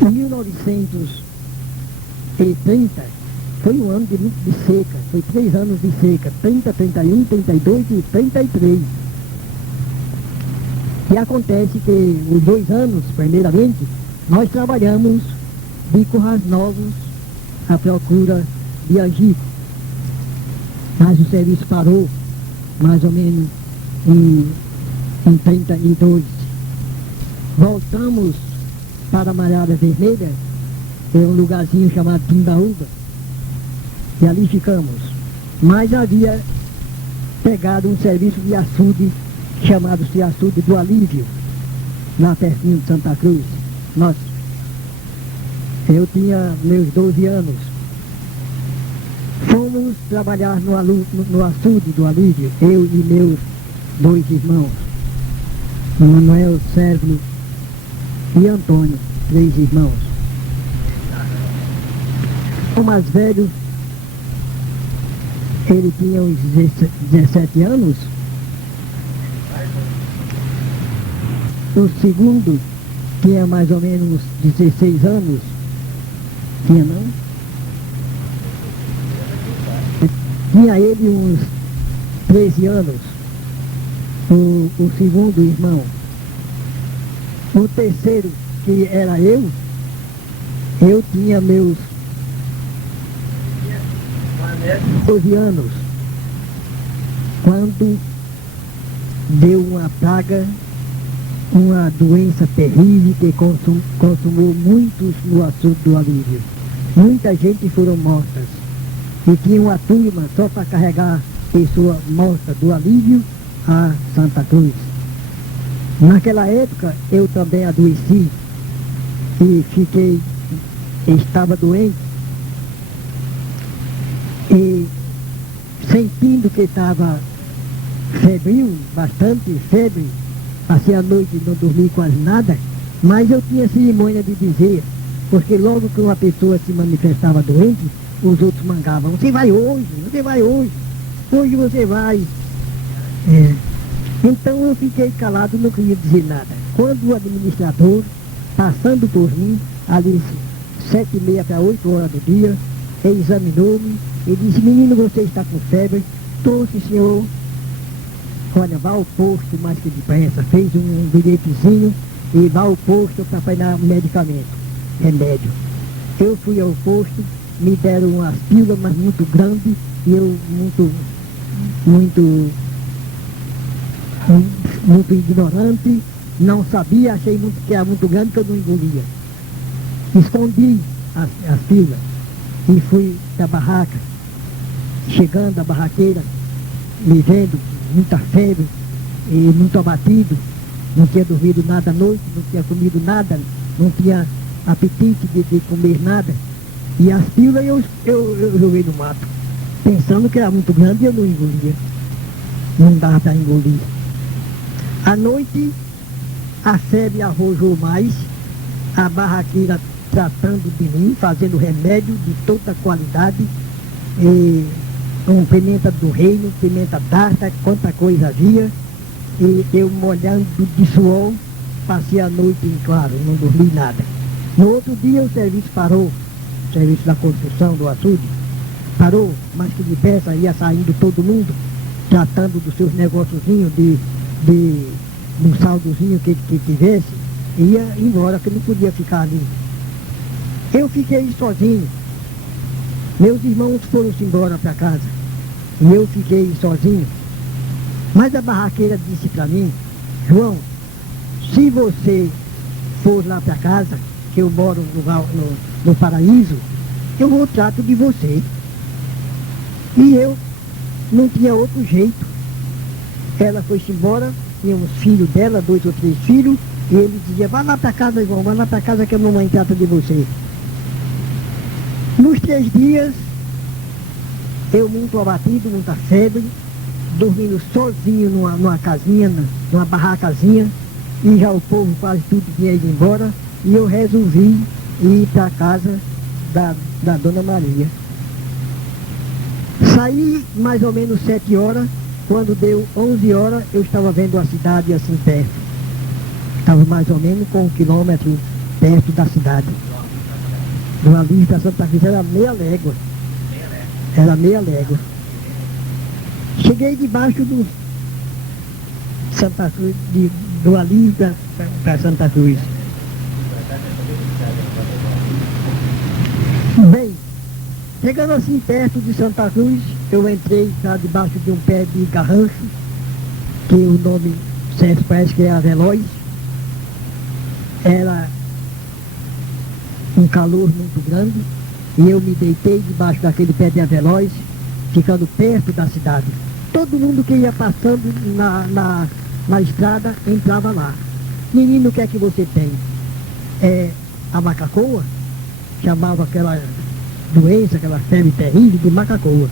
Em 1930 foi um ano de seca, foi 3 anos de seca, 30, 31, 32 e 33. E acontece que os 2 anos, primeiramente, nós trabalhamos de currais novos à procura de angico. Mas o serviço parou mais ou menos em 32. Voltamos para a Malhada Vermelha, é um lugarzinho chamado Timbaúba, e ali ficamos. Mas havia pegado um serviço de açude, chamado-se Açude do Alívio, lá pertinho de Santa Cruz. Eu tinha meus 12 anos. Fomos trabalhar no Açude do Alívio, eu e meus 2 irmãos, Manuel, Sérgio e Antônio, 3 irmãos. O mais velho, ele tinha uns 17 anos. O segundo tinha mais ou menos 16 anos. Tinha não? Tinha ele uns 13 anos. O segundo irmão. O terceiro, que era eu tinha meus 12 anos, quando deu uma praga, uma doença terrível que consumou muitos no Açude do Alívio. Muita gente foram mortas. E tinha uma turma só para carregar pessoa morta do Alívio a Santa Cruz. Naquela época eu também adoeci e estava doente. E sentindo que estava febril, bastante febre, passei a noite e não dormi quase nada, mas eu tinha cerimônia de dizer, porque logo que uma pessoa se manifestava doente, os outros mangavam, você vai hoje, hoje você vai. Então eu fiquei calado, não queria dizer nada. Quando o administrador, passando por mim, ali 7h30 para 8 horas do dia, ele examinou-me e disse, menino, você está com febre? Estou, sim, senhor. Olha, vá ao posto mais que depressa. Fez um bilhetezinho e vá ao posto para pegar remédio. Eu fui ao posto, me deram umas pílulas, mas muito grandes, e eu muito ignorante, não sabia, achei que era muito grande, que eu não engolia. Escondi as pílulas e fui da barraca. Chegando a barraqueira, me vendo, muita febre e muito abatido, não tinha dormido nada à noite, não tinha comido nada, não tinha apetite de comer nada. E as pílulas eu joguei no mato, pensando que era muito grande e eu não engolia. Não dava para engolir. À noite, a febre arrojou mais, a barraqueira tratando de mim, fazendo remédio de toda qualidade, com pimenta do reino, pimenta d'asta, quanta coisa havia, e eu molhando de suor, passei a noite em claro, não dormi nada. No outro dia o serviço parou, o serviço da construção do açude, parou, mas que depressa ia saindo todo mundo, tratando dos seus negóciozinhos de um saldozinho que tivesse, ia embora, que não podia ficar ali. Eu fiquei sozinho. Meus irmãos foram-se embora para casa e eu fiquei sozinho. Mas a barraqueira disse para mim, João, se você for lá para casa, que eu moro no Paraíso, eu vou trato de você. E eu não tinha outro jeito. Ela foi-se embora, tinha uns filhos dela, 2 ou 3 filhos, e ele dizia, vá lá para casa, João, vá lá para casa que a mamãe trata de você. Nos 3 dias, eu muito abatido, muita febre, dormindo sozinho numa casinha, numa barracazinha, e já o povo quase tudo tinha ido embora, e eu resolvi ir para a casa da Dona Maria. Saí mais ou menos 7 horas, quando deu 11 horas, eu estava vendo a cidade assim perto. Estava mais ou menos com 1 quilômetro perto da cidade. Do Alívio para Santa Cruz era meia légua. Era meia légua. Cheguei debaixo do Santa Cruz, do Alívio para Santa Cruz. Bem, chegando assim perto de Santa Cruz, eu entrei debaixo de um pé de garrancho, que o nome certo parece que é Aveloz. Era um calor muito grande, e eu me deitei debaixo daquele pé de Aveloz, ficando perto da cidade. Todo mundo que ia passando na estrada entrava lá. Menino, o que é que você tem? É a macacoa? Chamava aquela doença, aquela febre terrível de macacoa.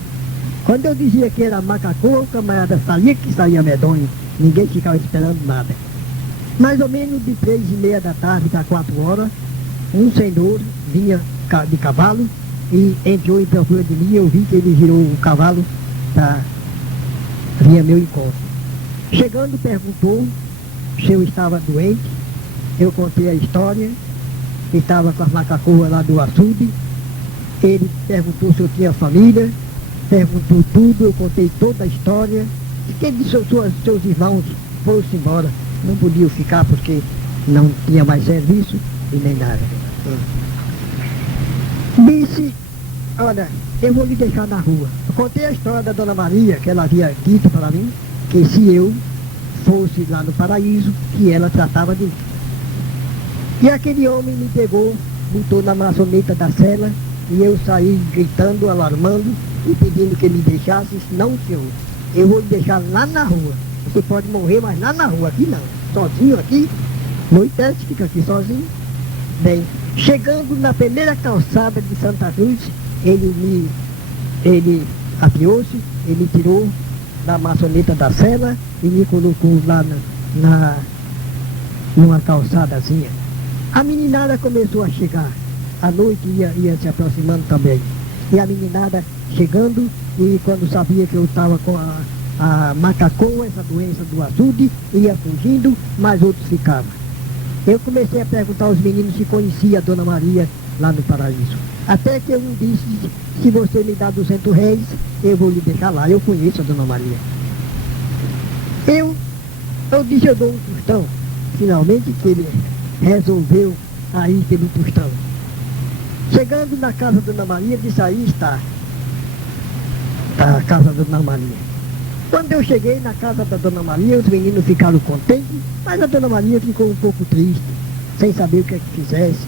Quando eu dizia que era macacoa, o camarada sabia que saía medonho, ninguém ficava esperando nada. Mais ou menos de 3:30 da tarde para 4 horas, um senhor vinha de cavalo e entrou em procura de mim. Eu vi que ele virou o cavalo para vir a meu encontro. Chegando, perguntou se eu estava doente. Eu contei a história, estava com as macacoas lá do açude. Ele perguntou se eu tinha família, perguntou tudo, eu contei toda a história. E que ele disse, seus irmãos foram-se embora, não podiam ficar porque não tinha mais serviço e nem nada. Disse, olha, eu vou lhe deixar na rua. Eu contei a história da Dona Maria, que ela havia dito para mim, que se eu fosse lá no paraíso, que ela tratava de mim. E aquele homem me pegou, botou na maçaneta da cela, e eu saí gritando, alarmando, e pedindo que me deixasse. Não, senhor, eu vou lhe deixar lá na rua. Você pode morrer, mas lá na rua, aqui não. Sozinho aqui, Moisés fica aqui sozinho. Bem, chegando na primeira calçada de Santa Cruz, ele apiou-se, ele tirou da maçaneta da cela e me colocou lá numa calçadazinha. A meninada começou a chegar, a noite ia se aproximando também. E a meninada chegando, e quando sabia que eu estava com a macacoa, essa doença do açude, ia fugindo, mas outros ficavam. Eu comecei a perguntar aos meninos se conhecia a Dona Maria lá no paraíso. Até que um disse, se você me dá 200 réis, eu vou lhe deixar lá, eu conheço a Dona Maria. Eu disse, eu dou um tostão. Finalmente que ele resolveu ir pelo tostão. Chegando na casa da Dona Maria, disse, aí está a casa da Dona Maria. Quando eu cheguei na casa da Dona Maria, os meninos ficaram contentes, mas a Dona Maria ficou um pouco triste, sem saber o que é que fizesse.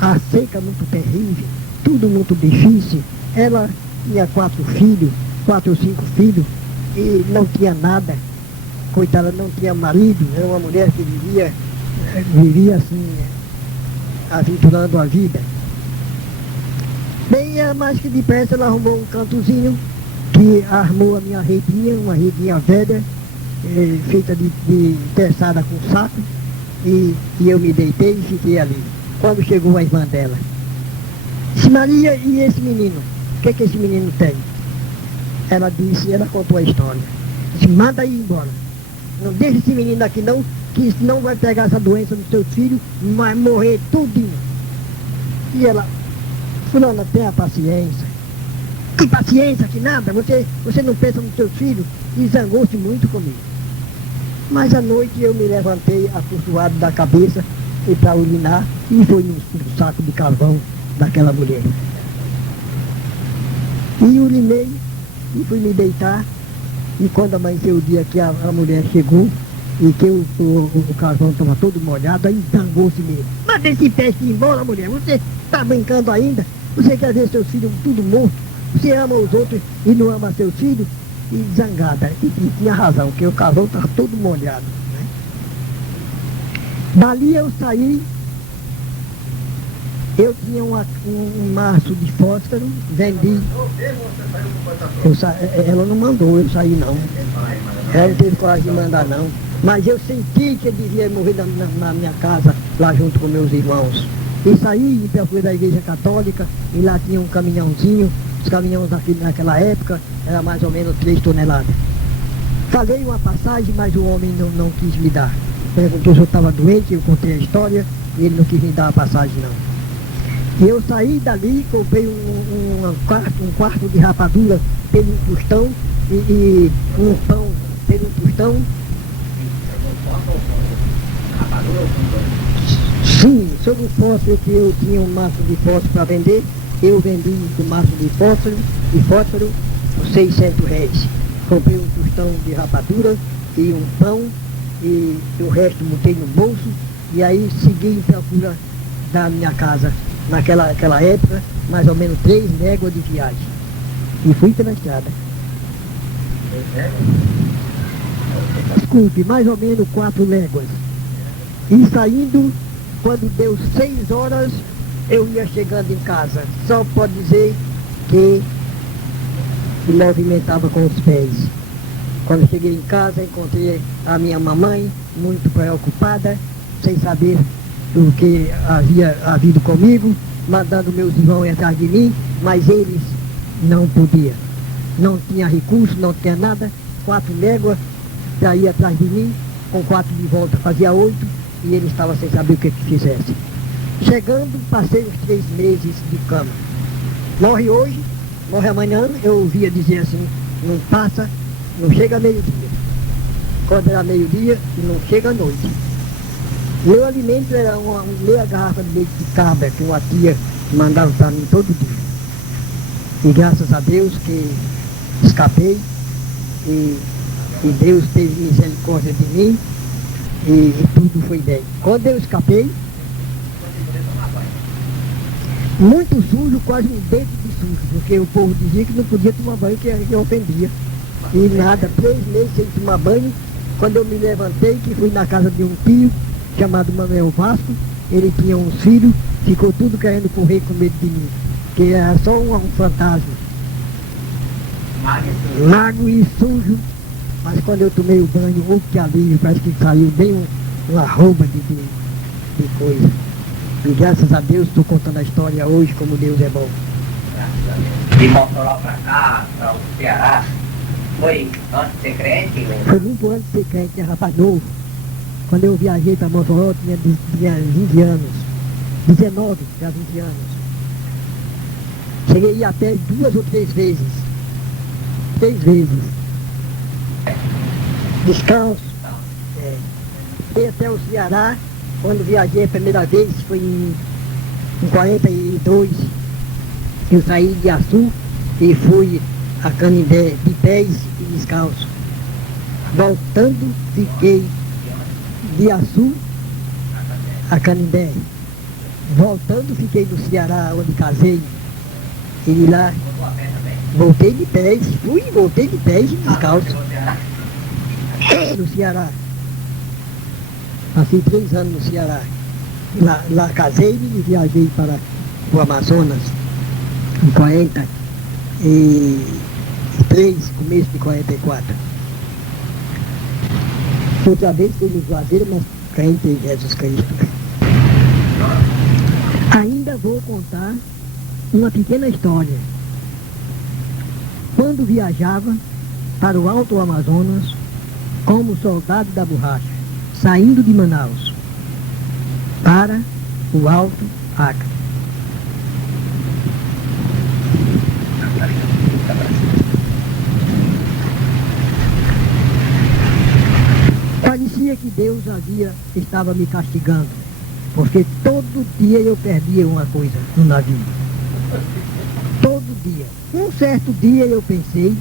A seca muito terrível, tudo muito difícil. Ela tinha 4 ou 5 filhos, e não tinha nada. Coitada, não tinha marido, era uma mulher que vivia assim, aventurando a vida. Bem, mais que depressa, ela arrumou um cantozinho, que armou a minha redinha, uma redinha velha, feita de terçada com saco, e eu me deitei e fiquei ali. Quando chegou a irmã dela, disse, Maria, e esse menino? O que esse menino tem? Ela disse, ela contou a história. Disse, manda ir embora. Não deixa esse menino aqui não, que senão vai pegar essa doença no seu filho, vai morrer tudinho. E ela, fulana, tenha paciência. Que paciência, que nada, você não pensa nos seus filhos, e zangou-se muito comigo. Mas à noite eu me levantei acostumado da cabeça e para urinar, e foi no saco de carvão daquela mulher. E urinei e fui me deitar, e quando amanheceu o dia que a mulher chegou e que o carvão estava todo molhado, aí zangou-se mesmo. Manda esse peste embora, mulher, você está brincando ainda? Você quer ver seus filhos tudo mortos? Você ama os outros e não ama seus filhos? E zangada, e tinha razão, porque o carvão estava todo molhado, né? Dali eu saí, eu tinha um maço de fósforo, vendi. Ela não mandou eu sair não, ela não teve coragem de mandar não, mas eu senti que eu devia morrer na minha casa, lá junto com meus irmãos. E saí e procurei da igreja católica, e lá tinha um caminhãozinho. Os caminhões naquela época era mais ou menos 3 toneladas. Falei uma passagem, mas o homem não quis me dar. Perguntou se eu estava doente, eu contei a história, e ele não quis me dar a passagem não. E eu saí dali, comprei um quarto de rapadura pelo um tostão e um pão pelo um tostão. Sim, sobre o fósforo que eu tinha um maço de fósforo para vender, eu vendi o maço de fósforo por R$600. Comprei um tostão de rapadura e um pão e o resto botei no bolso e aí segui em procura da minha casa. Naquela época, mais ou menos 3 léguas de viagem. E fui pela estrada. Desculpe, mais ou menos 4 léguas. E saindo, quando deu 6 horas, eu ia chegando em casa. Só pode dizer que me movimentava com os pés. Quando cheguei em casa, encontrei a minha mamãe, muito preocupada, sem saber do que havia havido comigo, mandando meus irmãos atrás de mim, mas eles não podiam. Não tinha recurso, não tinha nada, 4 léguas para ir atrás de mim, com 4 de volta fazia 8, e ele estava sem saber o que fizesse. Chegando, passei os 3 meses de cama. Morre hoje, morre amanhã, eu ouvia dizer assim, não passa, não chega meio-dia. Quando era meio-dia, não chega à noite. Meu alimento era uma meia garrafa de leite de cabra que uma tia mandava para mim todo dia. E graças a Deus que escapei e Deus teve misericórdia de mim e tudo foi bem. Quando eu escapei, muito sujo, quase um dedo de sujo, porque o povo dizia que não podia tomar banho, que ofendia. E nada, 3 meses sem tomar banho, quando eu me levantei, que fui na casa de um tio, chamado Manuel Vasco, ele tinha uns filhos, ficou tudo querendo correr com medo de mim, que era só um fantasma. Magro e sujo, mas quando eu tomei o banho, que alívio, parece que saiu bem uma roupa de coisa. E graças a Deus estou contando a história hoje como Deus é bom. De Mossoró para cá, para o Ceará, foi antes de ser crente? Foi muito antes de ser crente, era rapaz novo. Quando eu viajei para Mossoró, eu tinha 20 anos. 19 para 20 anos. Cheguei a pé 2 ou 3 vezes. 3 vezes. Descalço. Fui até o Ceará. Quando viajei a primeira vez, foi em 42. Eu saí de Açu e fui a Canindé de pés e descalço. Voltando, fiquei de Açu a Canindé. Voltando, fiquei no Ceará, onde casei. E de lá, voltei de pés, voltei de pés e descalço. No Ceará. Passei 3 anos no Ceará. Lá casei-me e viajei para o Amazonas em 43, começo de 44. Outra vez fui no Juazeiro, mas crente em Jesus Cristo. Ainda vou contar uma pequena história. Quando viajava para o Alto Amazonas como soldado da borracha, saindo de Manaus para o Alto Acre. Parecia que Deus estava me castigando, porque todo dia eu perdia uma coisa no navio. Todo dia. Um certo dia eu pensei,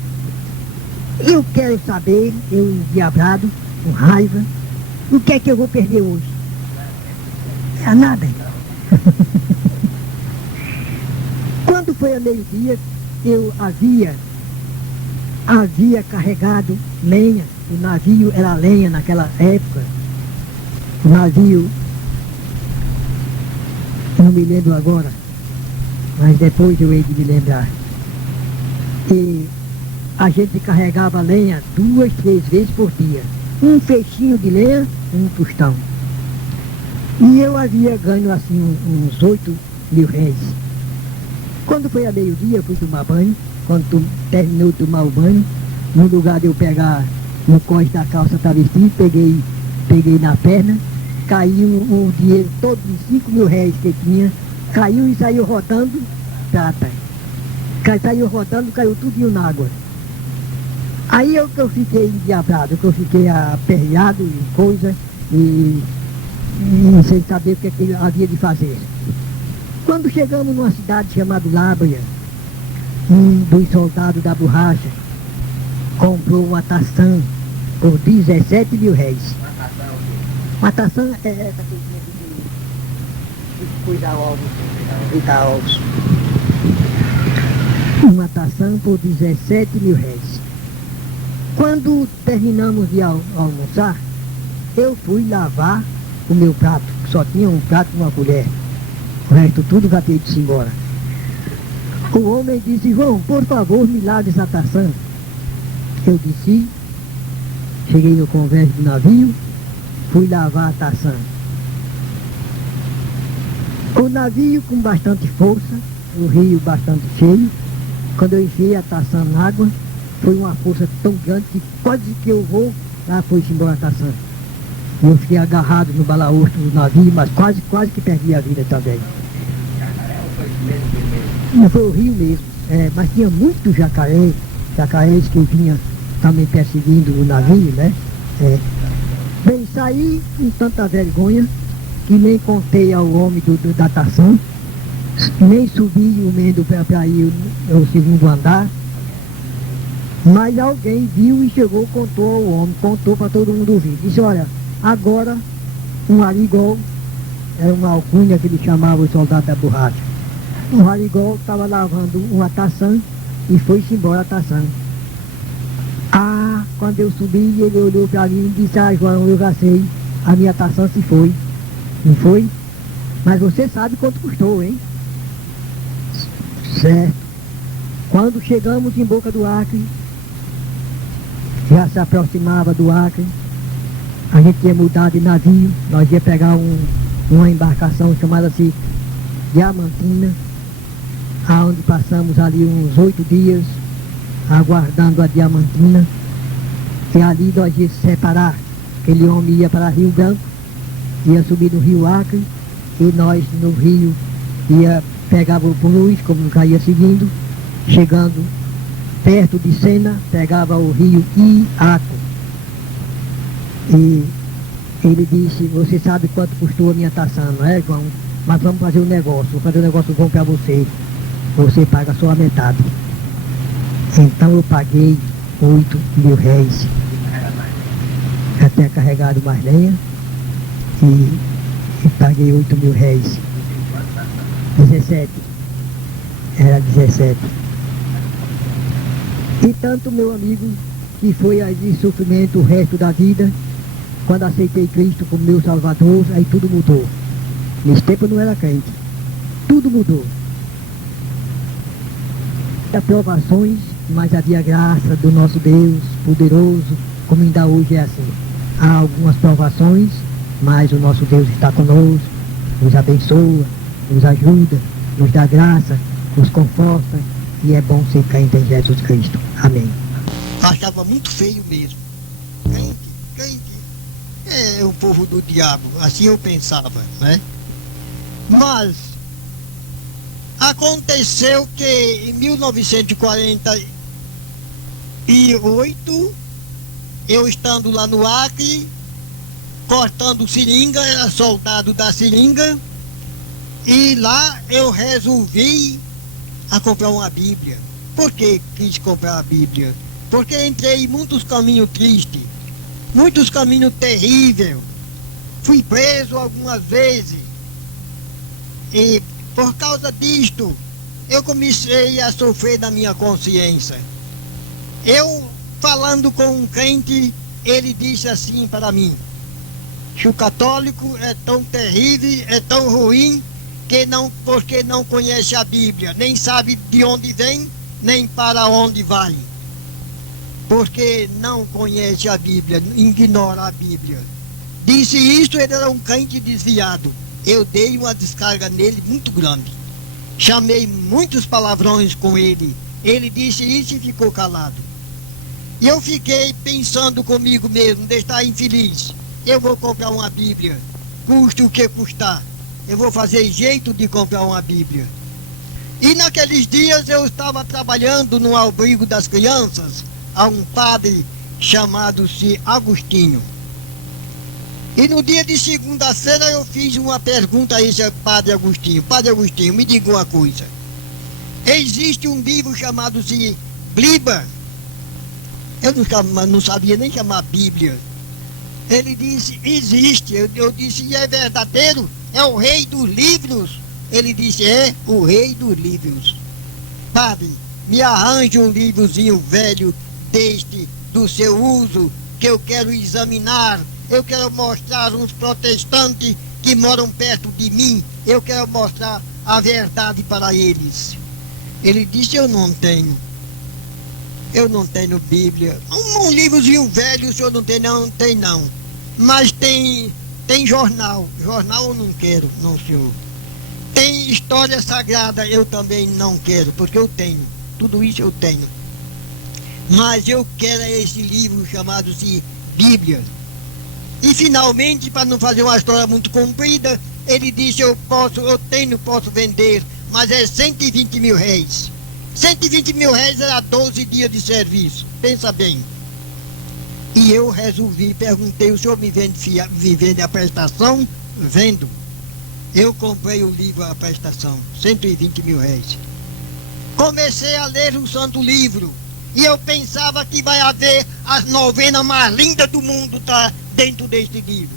eu quero saber, eu endiabrado, com raiva, o que é que eu vou perder hoje? É nada. Quando foi a meio-dia, eu havia carregado lenha. O navio era lenha naquela época. O navio, eu não me lembro agora, mas depois eu hei de me lembrar. E a gente carregava lenha 2, 3 vezes por dia. Um feixinho de lenha, um tostão. E eu havia ganho assim uns 8.000 réis. Quando foi a meio-dia, eu fui tomar banho. Quando terminou de tomar o banho, no lugar de eu pegar no cós da calça para vestir, peguei na perna caiu o dinheiro todo de 5 mil réis que tinha, caiu e saiu rodando prata. Saiu rodando, caiu tudo na água. Aí eu fiquei endiabrado, que eu fiquei aperreado e coisa, e sem saber o que, que havia de fazer. Quando chegamos numa cidade chamada Lábrea, um dos soldados da borracha comprou uma tação por 17 mil réis. Uma tação é essa coisinha de cuidar ovos, fritar ovos. Uma tação por 17 mil réis. Quando terminamos de almoçar, eu fui lavar o meu prato, que só tinha um prato e uma colher. O resto tudo já tinha ido embora. O homem disse: João, por favor, me lave essa tação. Eu disse, cheguei no convés do navio, fui lavar a tação. O navio com bastante força, o rio bastante cheio. Quando eu enfiei a tação na água, foi uma força tão grande que quase que eu vou, lá foi-se embora a tação. E eu fiquei agarrado no balaústo do navio, mas quase que perdi a vida também. Não foi o rio mesmo, mas tinha muitos jacarés que vinham também perseguindo o navio, né? Bem, saí com tanta vergonha que nem contei ao homem da tação, nem subi o mendo para ir ao segundo andar, mas alguém viu e chegou, contou ao homem, contou para todo mundo ouvir. Disse: olha, agora um arigol, era uma alcunha que ele chamava o soldado da borracha. O arigol estava lavando uma tação e foi-se embora a tação. Quando eu subi, ele olhou para mim e disse: João, eu já sei, a minha tação se foi. Não foi? Mas você sabe quanto custou, hein? Certo. Quando chegamos em Boca do Acre, já se aproximava do Acre, a gente ia mudar de navio, nós ia pegar uma embarcação chamada-se Diamantina, aonde passamos ali uns 8 dias aguardando a Diamantina, e ali nós ia se separar. Aquele homem ia para Rio Branco, ia subir no Rio Acre, e nós no Rio pegava o Purus, como já ia seguindo, chegando perto de Sena, pegava o rio Iaco. E ele disse: você sabe quanto custou a minha tação, não é, João? Mas vamos fazer um negócio, vou fazer um negócio bom para você. Você paga só a metade. Então eu paguei 8 mil réis. Já tinha carregado mais lenha e paguei 8 mil réis. 17. Era 17. E tanto, meu amigo, que foi aí de sofrimento o resto da vida. Quando aceitei Cristo como meu Salvador, aí tudo mudou. Nesse tempo eu não era crente. Tudo mudou. Aprovações, mas havia graça do nosso Deus poderoso, como ainda hoje é assim. Há algumas provações, mas o nosso Deus está conosco, nos abençoa, nos ajuda, nos dá graça, nos conforta, e é bom ser crente em Jesus Cristo. Amém. Achava muito feio mesmo. Crente é o povo do diabo, assim eu pensava, né? Mas aconteceu que em 1948, eu estando lá no Acre, cortando seringa, era soldado da seringa, e lá eu resolvi a comprar uma Bíblia. Por que quis comprar a Bíblia? Porque entrei em muitos caminhos tristes, muitos caminhos terríveis. Fui preso algumas vezes. E por causa disto, eu comecei a sofrer na minha consciência. Eu, falando com um crente, ele disse assim para mim: que o católico é tão terrível, é tão ruim, porque não conhece a Bíblia, nem sabe de onde vem, nem para onde vai. Porque não conhece a Bíblia, ignora a Bíblia. Disse isto, ele era um crente desviado. Eu dei uma descarga nele muito grande. Chamei muitos palavrões com ele. Ele disse isso e ficou calado. E eu fiquei pensando comigo mesmo, de estar infeliz. Eu vou comprar uma Bíblia. custe o que custar, eu vou fazer jeito de comprar uma Bíblia. E naqueles dias eu estava trabalhando no abrigo das crianças, a um padre chamado-se Agostinho. E no dia de segunda-feira eu fiz uma pergunta a esse padre Agostinho. Padre Agostinho, me diga uma coisa. Existe um livro chamado-se Bíblia. Eu não sabia nem chamar Bíblia. Ele disse, existe. Eu disse, e é verdadeiro? É o rei dos livros? Ele disse, é o rei dos livros. Padre, me arranje um livrozinho velho deste, do seu uso, que eu quero examinar. Eu quero mostrar uns protestantes que moram perto de mim. Eu quero mostrar a verdade para eles. Ele disse, eu não tenho Bíblia. Um livrozinho velho o senhor não tem não? Não tem não. Mas tem jornal. Jornal eu não quero, não senhor. Tem história sagrada, eu também não quero, porque eu tenho. Tudo isso eu tenho. Mas eu quero esse livro chamado-se Bíblia. E finalmente, para não fazer uma história muito comprida, ele disse, eu posso vender, mas é 120 mil réis. 120 mil réis era 12 dias de serviço, pensa bem. E eu resolvi, perguntei, o senhor me vende a prestação? Vendo. Eu comprei o livro à prestação, 120 mil réis. Comecei a ler o Santo Livro, e eu pensava que vai haver as novenas mais lindas do mundo, tá dentro deste livro.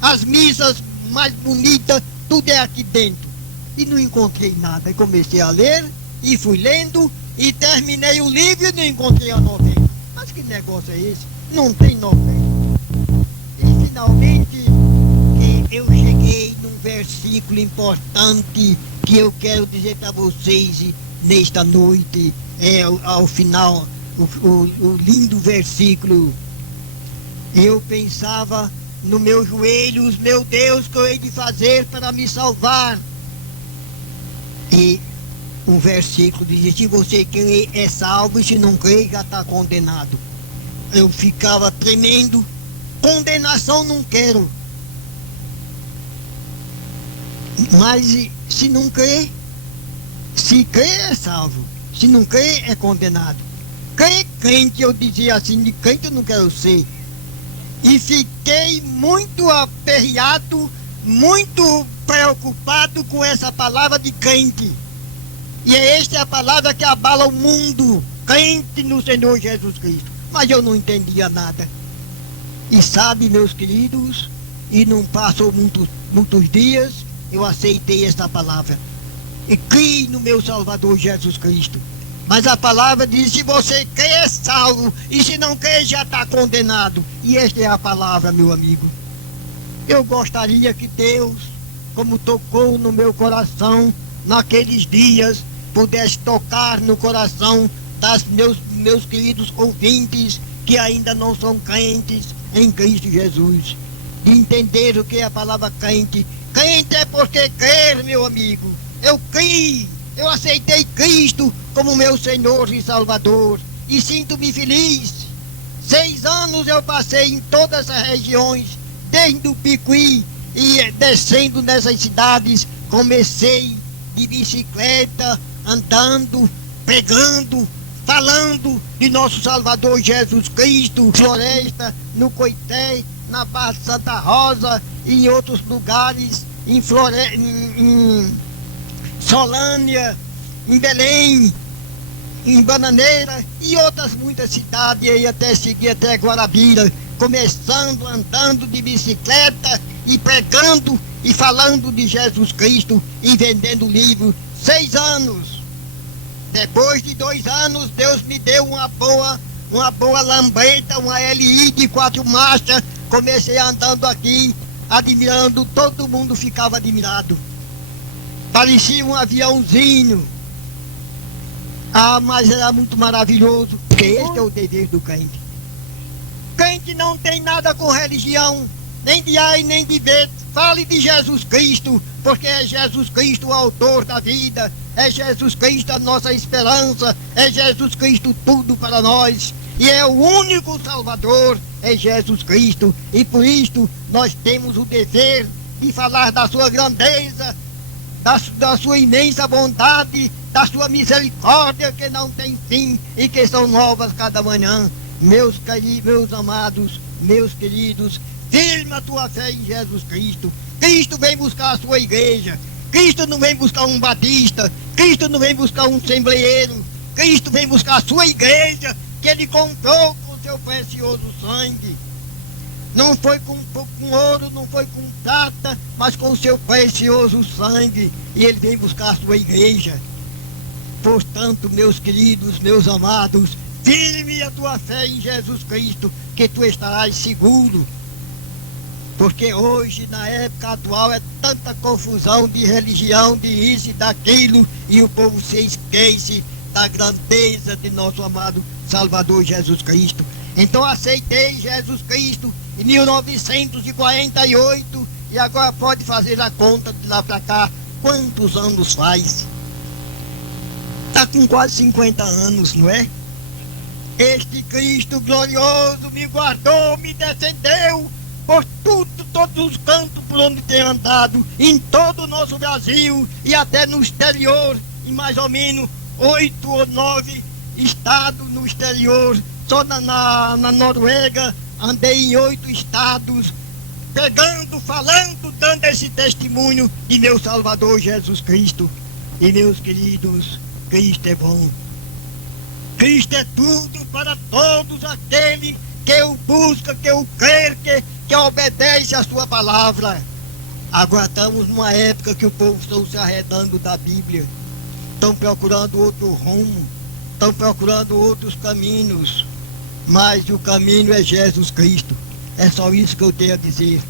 As missas mais bonitas, tudo é aqui dentro. E não encontrei nada. E comecei a ler, e fui lendo, e terminei o livro e não encontrei a novena. Mas que negócio é esse? Não tem novena. E finalmente, eu cheguei num versículo importante que eu quero dizer para vocês nesta noite, ao final, o lindo versículo. Eu pensava nos meus joelhos, meu Deus, o que eu hei de fazer para me salvar? E um versículo diz, se você crê é salvo, e se não crê já está condenado. Eu ficava tremendo, condenação não quero. Mas se não crê, se crê é salvo, se não crê é condenado. Crente, eu dizia assim, de crente eu não quero ser. E fiquei muito aperreado, muito preocupado com essa palavra de crente. E esta é a palavra que abala o mundo, crente no Senhor Jesus Cristo. Mas eu não entendia nada. E sabe, meus queridos, e não passou muitos dias, eu aceitei esta palavra. E criei no meu Salvador Jesus Cristo. Mas a palavra diz, se você crê é salvo, e se não crê já está condenado. E esta é a palavra, meu amigo. Eu gostaria que Deus, como tocou no meu coração naqueles dias, pudesse tocar no coração dos meus queridos ouvintes que ainda não são crentes em Cristo Jesus. De entender o que é a palavra crente. Crente é porque crer, meu amigo. Eu criei, eu aceitei Cristo como meu Senhor e Salvador. E sinto-me feliz. 6 anos eu passei em todas as regiões, desde o Picuí e descendo nessas cidades. Comecei de bicicleta, andando, pregando, falando de nosso Salvador Jesus Cristo, Floresta, no Coité, na Barra de Santa Rosa e em outros lugares, em Solânia, em Belém, em Bananeira e outras muitas cidades, e até seguir até Guarabira, começando andando de bicicleta e pregando e falando de Jesus Cristo e vendendo livro. 6 anos. Depois de 2 anos, Deus me deu uma boa lambreta, uma LI de 4 marchas. Comecei andando aqui, admirando, todo mundo ficava admirado. Parecia um aviãozinho. Ah, mas era muito maravilhoso, porque este é o dever do crente. Crente não tem nada com religião, nem de A e nem de B. Fale de Jesus Cristo, porque é Jesus Cristo o autor da vida, é Jesus Cristo a nossa esperança, é Jesus Cristo tudo para nós, e é o único Salvador, é Jesus Cristo, e por isto nós temos o dever e falar da sua grandeza, da sua imensa bondade, da sua misericórdia que não tem fim e que são novas cada manhã. Meus amados, meus queridos, firme a tua fé em Jesus Cristo. Cristo vem buscar a sua igreja. Cristo não vem buscar um batista. Cristo não vem buscar um assembleeiro. Cristo vem buscar a sua igreja, que Ele comprou com seu precioso sangue. Não foi com ouro, não foi com prata, mas com o seu precioso sangue. E Ele vem buscar a sua igreja. Portanto, meus queridos, meus amados, firme a tua fé em Jesus Cristo, que tu estarás seguro. Porque hoje, na época atual, é tanta confusão de religião, de isso e daquilo, e o povo se esquece da grandeza de nosso amado Salvador Jesus Cristo. Então aceitei Jesus Cristo em 1948 e agora pode fazer a conta de lá para cá. Quantos anos faz? Está com quase 50 anos, não é? Este Cristo glorioso me guardou, me defendeu por todos os cantos por onde tem andado, em todo o nosso Brasil e até no exterior, em mais ou menos 8 ou 9 estados no exterior. Só na Noruega andei em 8 estados, pregando, falando, dando esse testemunho de meu Salvador Jesus Cristo. E meus queridos, Cristo é bom. Cristo é tudo para todos aqueles que o buscam, que o creem, que obedece a sua palavra. Agora estamos numa época que o povo está se arredando da Bíblia. Estão procurando outro rumo, estão procurando outros caminhos. Mas o caminho é Jesus Cristo. É só isso que eu tenho a dizer.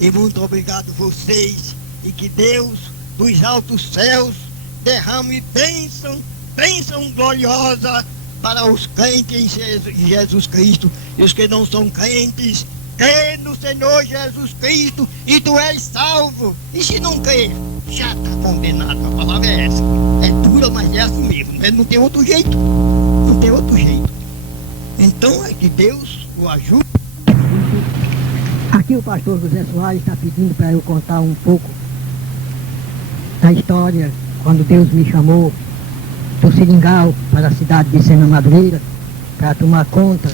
E muito obrigado a vocês. E que Deus dos altos céus derrame bênção, bênção gloriosa para os crentes em Jesus Cristo. E os que não são crentes, crê no Senhor Jesus Cristo e tu és salvo. E se não crer, já está condenado. A palavra é essa. É dura, mas é assim mesmo. Não tem outro jeito. Não tem outro jeito. Então é que Deus o ajude. Aqui o pastor José Soares está pedindo para eu contar um pouco da história quando Deus me chamou do Seringal para a cidade de Sena Madureira para tomar conta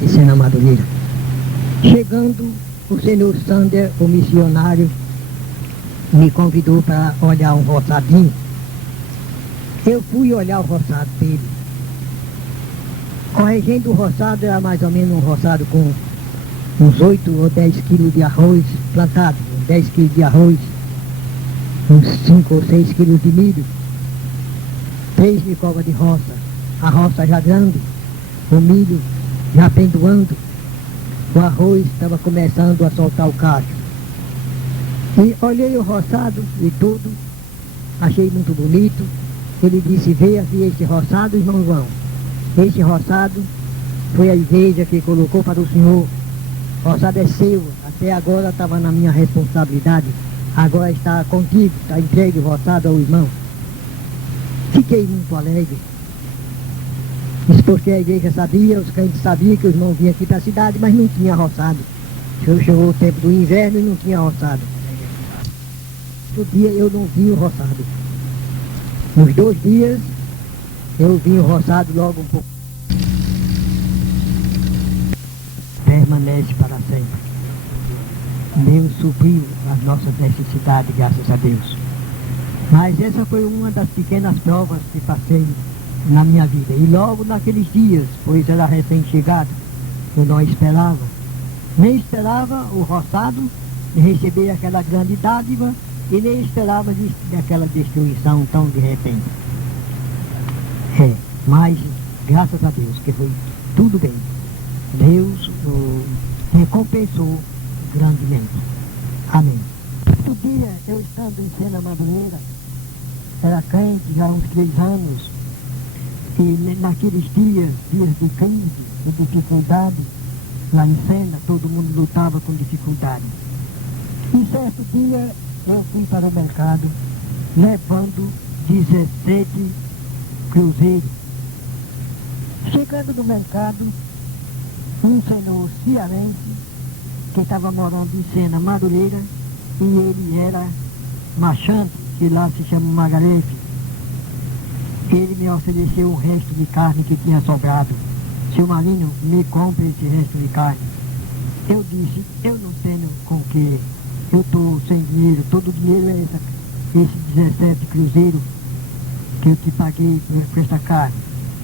de Sena Madureira. Chegando, o senhor Sander, o missionário, me convidou para olhar um roçadinho. Eu fui olhar o roçado dele. Corrigendo o roçado, era mais ou menos um roçado com uns 8 ou 10 quilos de arroz plantado, 10 quilos de arroz, uns 5 ou 6 quilos de milho, 3 de cova de roça, a roça já grande, o milho já pendoando, o arroz estava começando a soltar o cacho. E olhei o roçado e tudo, achei muito bonito. Ele disse: veja aqui este roçado, irmão João. Este roçado foi a igreja que colocou para o senhor. O roçado é seu, até agora estava na minha responsabilidade. Agora está contigo, está entregue o roçado ao irmão. Fiquei muito alegre. Isso porque a igreja sabia, os crentes sabiam que o irmão vinha aqui para a cidade, mas não tinha roçado. Chegou o tempo do inverno e não tinha roçado. No dia eu não vi o roçado. Nos 2 dias eu vi o roçado logo um pouco. Permanece para sempre. Deus supriu as nossas necessidades, graças a Deus. Mas essa foi uma das pequenas provas que passei na minha vida. E logo naqueles dias, pois era recém-chegado, eu não esperava. Nem esperava o roçado de receber aquela grande dádiva e nem esperava aquela destruição tão de repente. Mas graças a Deus que foi tudo bem. Deus o recompensou grandemente. Amém. Outro dia, eu estando em Sena Madureira, era crente já há uns 3 anos, E naqueles dias de crise, de dificuldade, lá em Sena, todo mundo lutava com dificuldade. E certo dia eu fui para o mercado levando 17 cruzeiros. Chegando no mercado, um senhor cearense que estava morando em Sena, Madureira, e ele era machante, que lá se chama Magarefe. Ele me ofereceu um resto de carne que tinha sobrado. Seu Marinho, me compre esse resto de carne. Eu disse, eu não tenho com que, eu estou sem dinheiro, todo o dinheiro é esse 17 cruzeiros que eu te paguei por esta carne.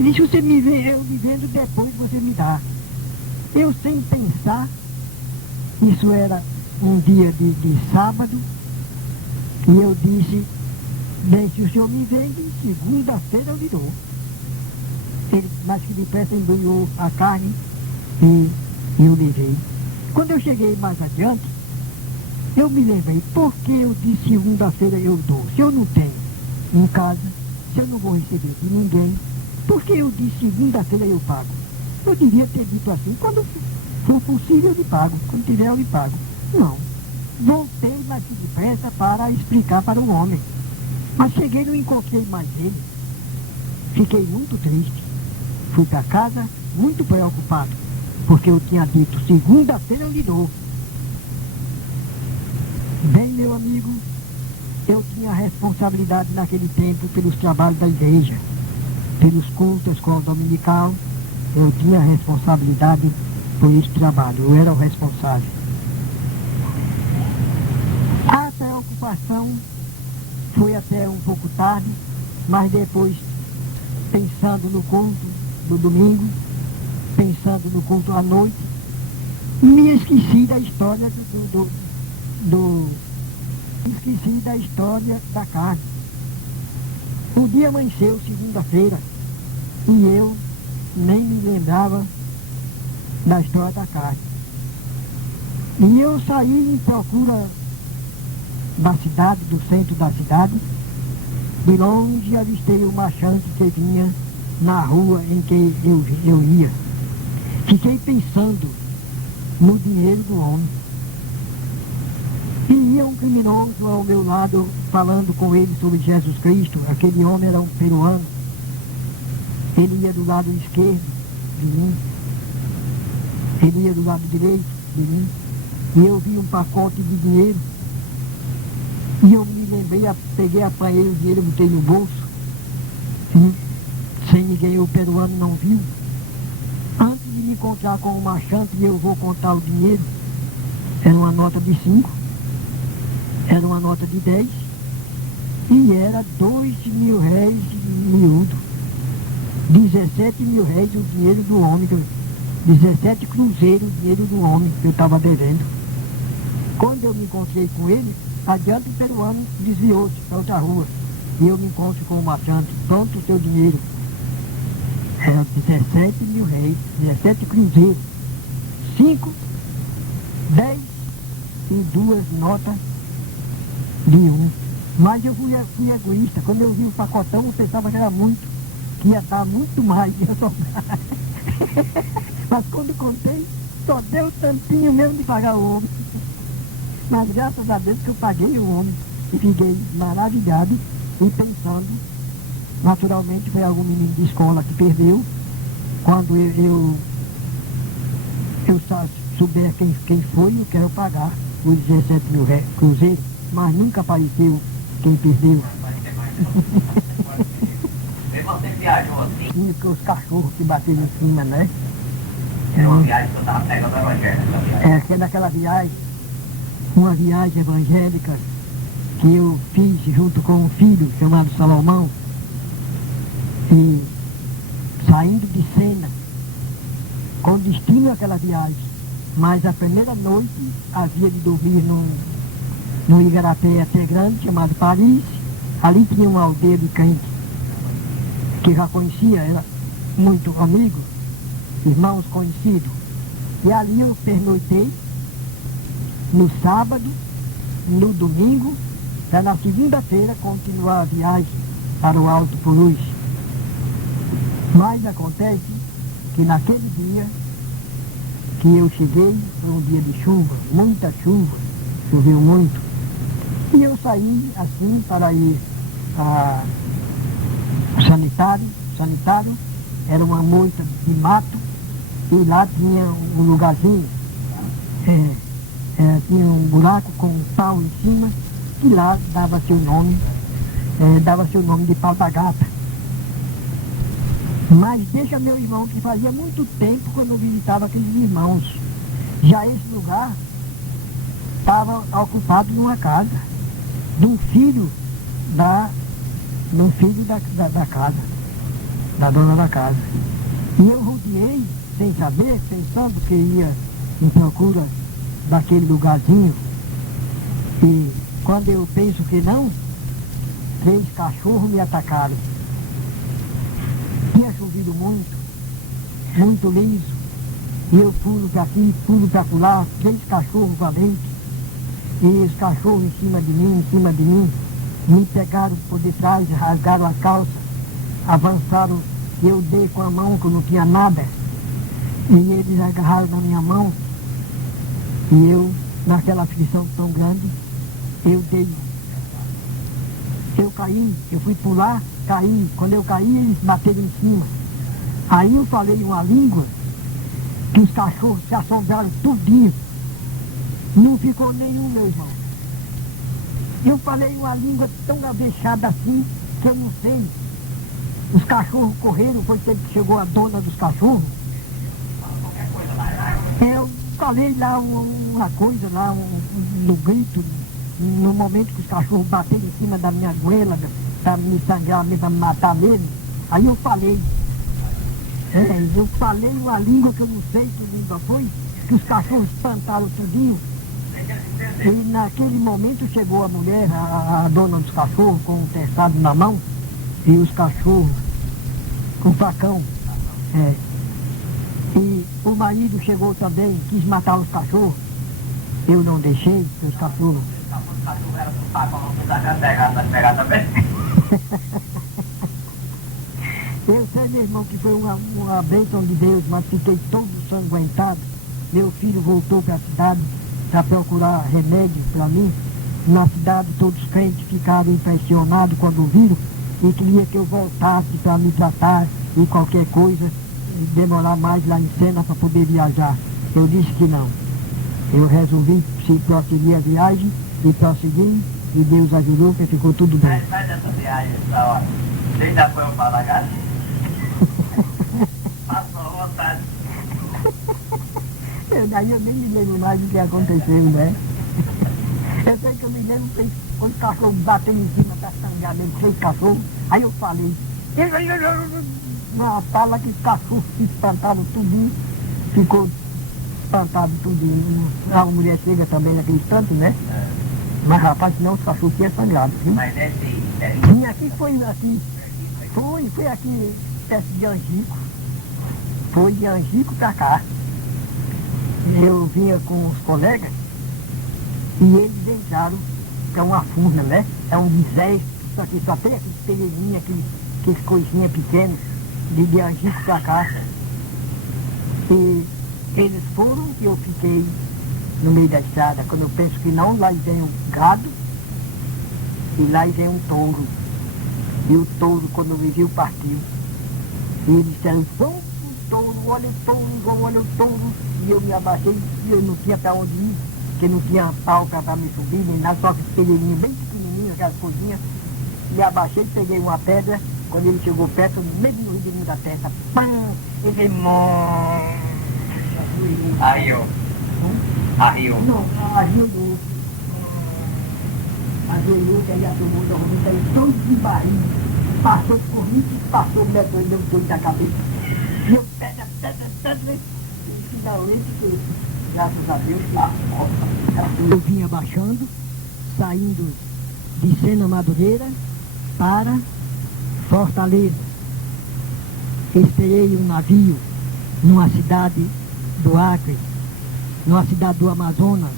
Ele disse, você me vê, eu me vendo, depois você me dá. Eu sem pensar, isso era um dia de sábado, e eu disse, bem, se o senhor me vende, segunda-feira eu lhe dou. Ele, mais que depressa, embrulhou a carne e eu levei. Quando eu cheguei mais adiante, eu me lembrei, por que eu disse segunda-feira eu dou? Se eu não tenho em casa, se eu não vou receber de ninguém, por que eu disse segunda-feira eu pago? Eu devia ter dito assim, quando for possível eu lhe pago, quando tiver eu lhe pago. Não. Voltei mais que depressa para explicar para o homem. Mas cheguei e não encontrei mais ele. Fiquei muito triste. Fui para casa muito preocupado, porque eu tinha dito, segunda-feira eu lhe dou. Bem, meu amigo, eu tinha responsabilidade naquele tempo pelos trabalhos da igreja, pelos cultos da escola dominical. Eu tinha responsabilidade por esse trabalho, eu era o responsável. A preocupação foi até um pouco tarde, mas depois, pensando no culto do domingo, pensando no culto à noite, me esqueci da história esqueci da história da carne. O dia amanheceu, segunda-feira, e eu nem me lembrava da história da carne. E eu saí em procura da cidade, do centro da cidade. De longe avistei o machante que vinha na rua em que eu ia. Fiquei pensando no dinheiro do homem. E ia um criminoso ao meu lado, falando com ele sobre Jesus Cristo. Aquele homem era um peruano. Ele ia do lado esquerdo de mim. Ele ia do lado direito de mim. E eu vi um pacote de dinheiro. E eu me lembrei, peguei, apanhei o dinheiro, botei no bolso. Sem ninguém, o peruano não viu. Antes de me encontrar com o machante, eu vou contar o dinheiro. Era uma nota de 5, era uma nota de 10, e era 2.000 réis miúdo. 17 mil réis o dinheiro do homem, 17 cruzeiros o dinheiro do homem que eu estava devendo. Quando eu me encontrei com ele, adiante o peruano desviou-se para outra rua. E eu me encontro com o machante, pronto o seu dinheiro. Era 17 mil réis, 17 cruzeiros, 5, 10 e 2 notas de 1. Mas eu fui egoísta. Quando eu vi o pacotão, eu pensava que era muito, que ia dar muito mais de eu sobrar. Mas quando contei, só deu tantinho mesmo de pagar o homem. Mas graças a Deus que eu paguei o homem e fiquei maravilhado e pensando, naturalmente foi algum menino de escola que perdeu. Quando eu souber quem foi, eu quero pagar os 17 mil cruzeiros, mas nunca apareceu quem perdeu. Você viajou assim? Tinha os cachorros que bateram em cima, né? É uma viagem que eu estava pegando o evangelho nessa viagem. É naquela viagem, uma viagem evangélica que eu fiz junto com um filho chamado Salomão, e saindo de Sena, com destino àquela viagem, mas a primeira noite havia de dormir num igarapé até grande, chamado Paris. Ali tinha uma aldeia de crente, que já conhecia, era muito amigo, irmãos conhecidos. E ali eu pernoitei, no sábado, no domingo, para na segunda-feira continuar a viagem para o Alto Purus. Mas acontece que naquele dia que eu cheguei, foi um dia de chuva, muita chuva, choveu muito. E eu saí assim para ir ao sanitário, era uma moita de mato, e lá tinha um lugarzinho, tinha um buraco com um pau em cima, e lá dava seu nome de Pau da Gata. Mas deixa meu irmão, que fazia muito tempo quando eu visitava aqueles irmãos. Já esse lugar estava ocupado numa casa, de um filho da casa, da dona da casa. E eu rodeei, sem saber, pensando que ia em procura daquele lugarzinho. E quando eu penso que não, 3 cachorros me atacaram. Tinha chovido muito liso. E eu pulo para aqui, pulo para lá, 3 cachorros valentes. E os cachorros em cima de mim, me pegaram por detrás, rasgaram a calça, avançaram, eu dei com a mão que eu não tinha nada. E eles agarraram na minha mão. E eu, naquela aflição tão grande, eu caí, eu fui pular, caí. Quando eu caí, eles bateram em cima. Aí eu falei uma língua que os cachorros se assombraram tudinho. Não ficou nenhum, meu irmão. Eu falei uma língua tão avexada assim, que eu não sei. Os cachorros correram, foi tempo que chegou a dona dos cachorros. Eu falei lá uma coisa, lá no grito, no momento que os cachorros bateram em cima da minha goela, para me sangrar mesmo, para me matar mesmo. Aí eu falei. Eu falei uma língua que eu não sei que língua foi, que os cachorros espantaram tudinho. E naquele momento chegou a mulher, a dona dos cachorros, com um terçado na mão, e os cachorros com facão. E o marido chegou também, quis matar os cachorros. Eu não deixei, porque os cachorros... Eu sei, meu irmão, que foi uma bênção de Deus, mas fiquei todo sanguentado. Meu filho voltou para a cidade para procurar remédio para mim. Na cidade todos os crentes ficaram impressionados quando viram e queria que eu voltasse para me tratar e qualquer coisa, demorar mais lá em Sena para poder viajar. Eu disse que não. Eu resolvi prosseguir a viagem e prossegui, e Deus ajudou que ficou tudo bem. Sai dessa viagem essa hora. Você já foi ao Palagás? Passou à vontade. Daí eu nem me lembro mais do que aconteceu, né? Eu sei que eu me lembro que quando o cachorro bateu em cima da sangrar mesmo, 6 cachorros, aí eu falei. Uma fala que os cachorros se espantaram tudinho, ficou espantado tudinho. A mulher chega também naquele instante, né? Mas rapaz, senão os cachorros tinham sangrado, viu? Mas E aqui foi aqui. Foi aqui perto de Angico. Foi de Angico pra cá. Eu vinha com os colegas e eles entraram, que é uma furna, né? É um exército, só que só tem aqueles pequenininhos, aqueles coisinhas pequenas, de Angico pra cá. E eles foram e eu fiquei no meio da estrada. Quando eu penso que não, lá vem um gado e lá vem um touro. E o touro, quando me viu, partiu. E eles disseram, vamos pro touro, olha o touro. E eu me abaixei e eu não tinha para onde ir, porque não tinha pau para me subir, nem nada, só que pequenininho, bem pequenininho, aquelas coisinhas. Me abaixei, peguei uma pedra, quando ele chegou perto, mesmo no ritmo da testa, pam, ele Arriou. Arriou. Não, arriou. Ajoelhou, que aí a tomou da roupa, aí todo de barriga. Passou comigo, passou, me deu doido da cabeça. E eu, pedra, e finalmente, graças a Deus, eu vinha baixando, saindo de Sena Madureira para Fortaleza. Esperei um navio numa cidade do Acre, numa cidade do Amazonas,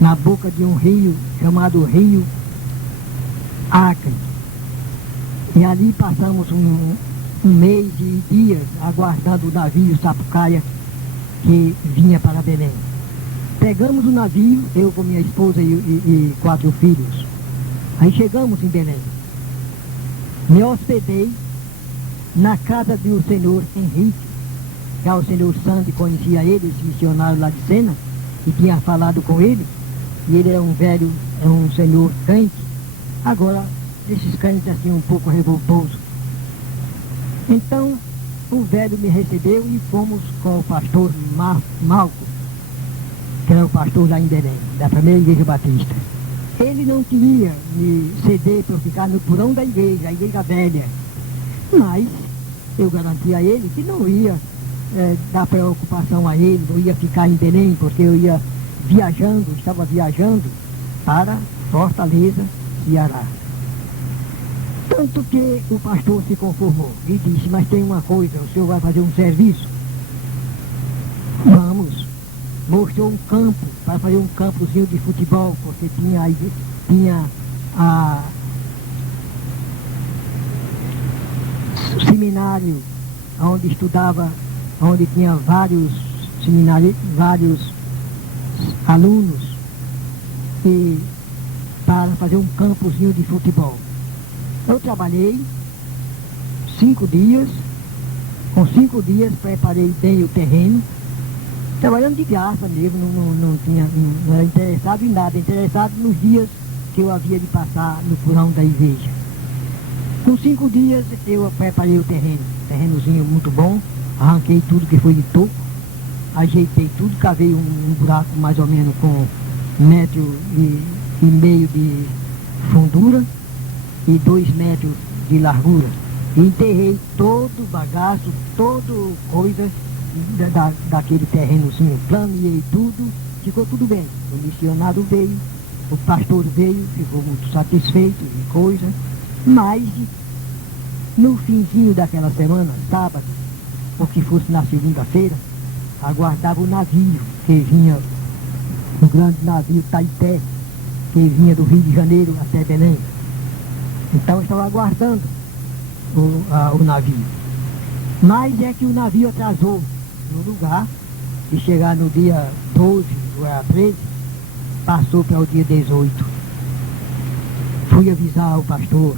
na boca de um rio chamado Rio Acre. E ali passamos um mês e dias aguardando o navio Sapucaia que vinha para Belém. Pegamos o navio, eu com minha esposa e 4 filhos. Aí chegamos em Belém. Me hospedei na casa do senhor Henrique, que o senhor Sandy conhecia ele, esse missionário lá de Sena, e tinha falado com ele, e ele é um velho, é um senhor crente, agora esses crentes assim um pouco revoltosos. Então o velho me recebeu e fomos com o pastor Malco, que era o pastor lá em Belém, da primeira igreja batista. Ele não queria me ceder para eu ficar no porão da igreja, a igreja velha, mas eu garanti a ele que não ia dar preocupação a ele, não ia ficar em Belém, porque eu ia estava viajando para Fortaleza, Ceará. Tanto que o pastor se conformou e disse, mas tem uma coisa, o senhor vai fazer um serviço? Vamos. Mostrou um campo, para fazer um campozinho de futebol, porque tinha o seminário onde estudava, onde tinha vários alunos, e para fazer um campozinho de futebol. Eu trabalhei 5 dias, com 5 dias preparei bem o terreno, trabalhando de graça mesmo, não era interessado em nada, interessado nos dias que eu havia de passar no porão da igreja. Com 5 dias eu preparei o terrenozinho muito bom, arranquei tudo que foi de toco, ajeitei tudo, cavei um buraco mais ou menos com 1,5 metros de fundura e 2 metros de largura. E enterrei todo o bagaço, toda coisa daquele terrenozinho, planeei tudo, ficou tudo bem. O missionário veio, o pastor veio, ficou muito satisfeito e coisa, mas no finzinho daquela semana, sábado, ou que fosse na segunda-feira, aguardava o navio que vinha, o grande navio Taité, que vinha do Rio de Janeiro até Belém. Então eu estava aguardando o navio. Mas é que o navio atrasou no lugar, e chegar no dia 12, ou era 13, passou para o dia 18. Fui avisar o pastor,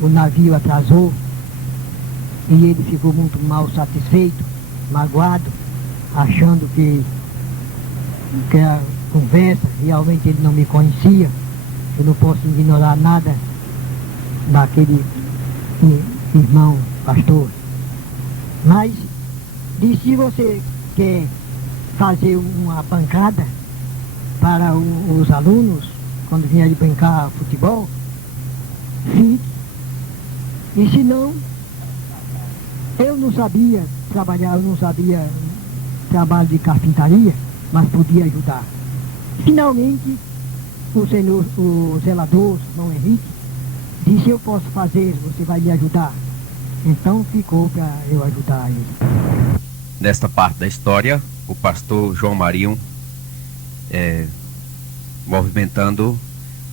o navio atrasou, e ele ficou muito mal satisfeito, magoado, achando que a conversa, realmente ele não me conhecia, eu não posso ignorar nada daquele irmão pastor. Mas disse, se você quer fazer uma bancada para os alunos, quando vierem brincar futebol, fique. E se não, eu não sabia trabalhar, eu não sabia trabalho de carpintaria, mas podia ajudar. Finalmente, o zelador, irmão Henrique, disse, eu posso fazer, você vai me ajudar. Então ficou para eu ajudar ele. Nesta parte da história, o pastor João Marinho, movimentando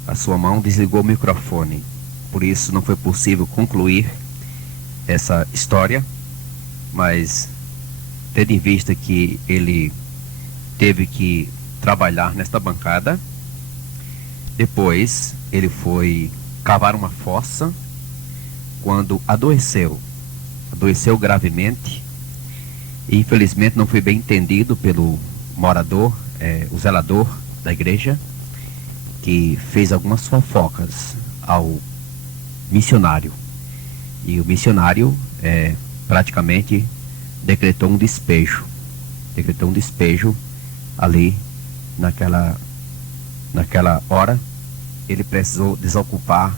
a sua mão, desligou o microfone. Por isso não foi possível concluir essa história, mas tendo em vista que ele teve que trabalhar nesta bancada, depois ele foi cavar uma fossa quando adoeceu gravemente, e infelizmente não foi bem entendido pelo morador, o zelador da igreja, que fez algumas fofocas ao missionário, e o missionário praticamente decretou um despejo ali naquela hora. Ele precisou desocupar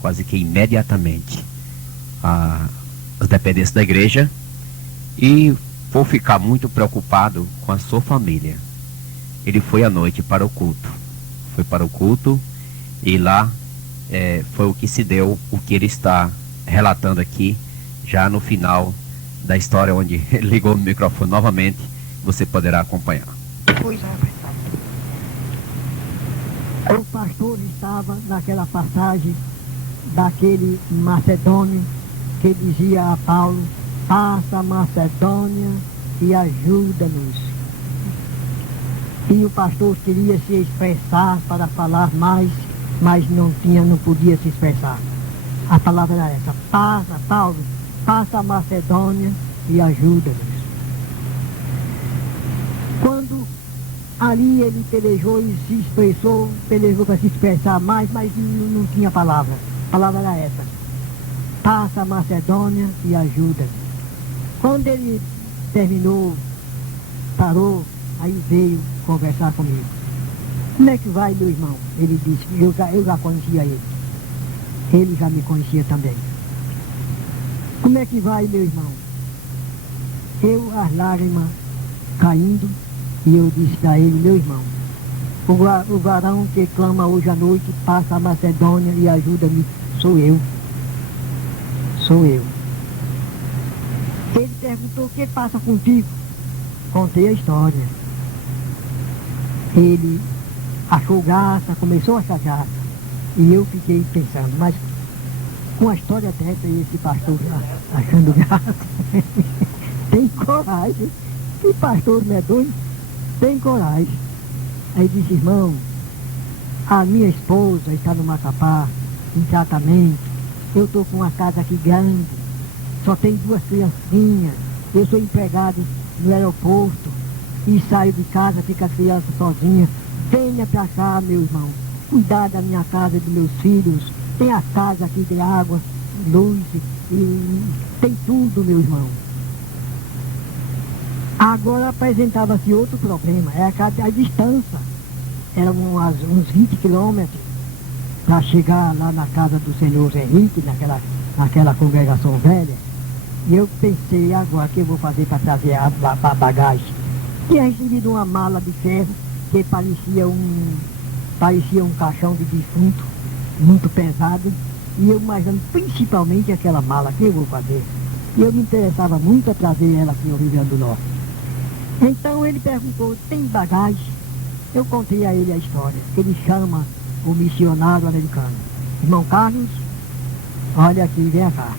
quase que imediatamente as dependências da igreja e por ficar muito preocupado com a sua família, ele foi à noite para o culto. E lá foi o que se deu, o que ele está relatando aqui, já no final da história, onde ele ligou o microfone novamente. Você poderá acompanhar. Pois é. O pastor estava naquela passagem daquele macedônio que dizia a Paulo: passa a Macedônia e ajuda-nos. E o pastor queria se expressar para falar mais, mas não podia se expressar. A palavra era essa: passa, Paulo, passa a Macedônia e ajuda-nos. Quando ali ele pelejou e se expressou, pelejou para se expressar mais, mas não tinha palavra. A palavra era essa: passa a Macedônia e ajuda-nos. Quando ele terminou, parou, aí veio conversar comigo. Como é que vai, meu irmão? Ele disse: eu já conhecia ele. Ele já me conhecia também. Como é que vai, meu irmão? As lágrimas caindo, e eu disse para ele: meu irmão, o varão que clama hoje à noite, passa a Macedônia e ajuda-me, sou eu. Sou eu. Ele perguntou: o que passa contigo? Contei a história. Ele achou graça, começou a achar graça. E eu fiquei pensando: mas com a história dessa, esse pastor achando graça, tem coragem. Que pastor medonho, tem coragem. Aí disse: irmão, a minha esposa está no Macapá, em tratamento. Eu estou com uma casa aqui grande, só tem 2 criancinhas. Eu sou empregado no aeroporto e saio de casa, fica a criança sozinha. Venha para cá, meu irmão, cuidar da minha casa e dos meus filhos. Tem a casa aqui de água, luz, e tem tudo, meu irmão. Agora apresentava-se outro problema, é a distância. Eram uns 20 quilômetros para chegar lá na casa do senhor Henrique, naquela congregação velha. E eu pensei: agora o que eu vou fazer para trazer a bagagem? Tinha recebido uma mala de ferro que parecia um caixão de defunto, muito pesado. E eu imaginando principalmente aquela mala, que eu vou fazer? E eu me interessava muito a trazer ela aqui ao Rio Grande do Norte. Então ele perguntou: tem bagagem? Eu contei a ele a história, que ele chama o missionário americano: irmão Carlos, olha aqui, vem cá.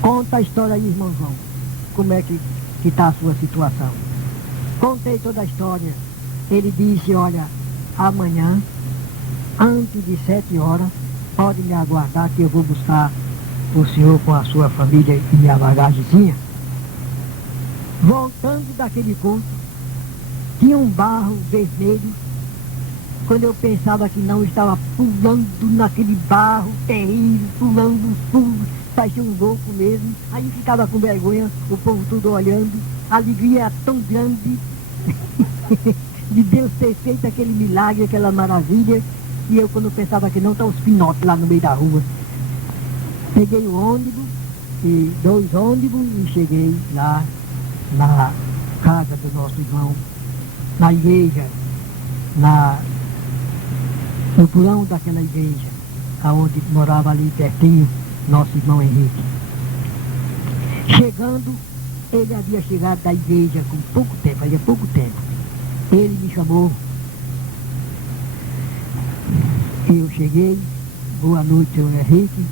Conta a história aí, irmão João. Como é que está a sua situação? Contei toda a história. Ele disse: olha, amanhã, antes de 7 horas, pode me aguardar que eu vou buscar o senhor com a sua família e minha bagagemzinha. Voltando daquele culto, tinha um barro vermelho. Quando eu pensava que não, estava pulando naquele barro terrível, pulando, parecia um louco mesmo. Aí ficava com vergonha, o povo tudo olhando. A alegria era tão grande de Deus ter feito aquele milagre, aquela maravilha. E eu, quando pensava que não, estava os pinotes lá no meio da rua. Peguei o ônibus, e 2 ônibus, e cheguei lá na casa do nosso irmão, na igreja, no porão daquela igreja, aonde morava ali pertinho nosso irmão Henrique. Chegando, ele havia chegado da igreja com pouco tempo, havia pouco tempo. Ele me chamou, eu cheguei: boa noite, seu Henrique,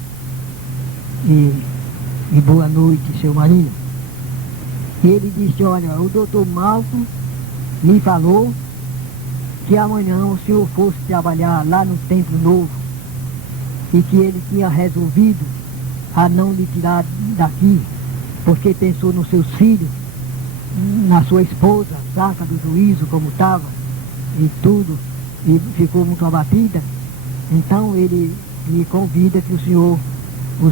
e boa noite, seu Marinho. Ele disse: olha, o doutor Malco me falou que amanhã o senhor fosse trabalhar lá no Templo Novo e que ele tinha resolvido a não lhe tirar daqui, porque pensou nos seus filhos, na sua esposa, fraca do juízo como estava, e tudo, e ficou muito abatida. Então ele me convida que o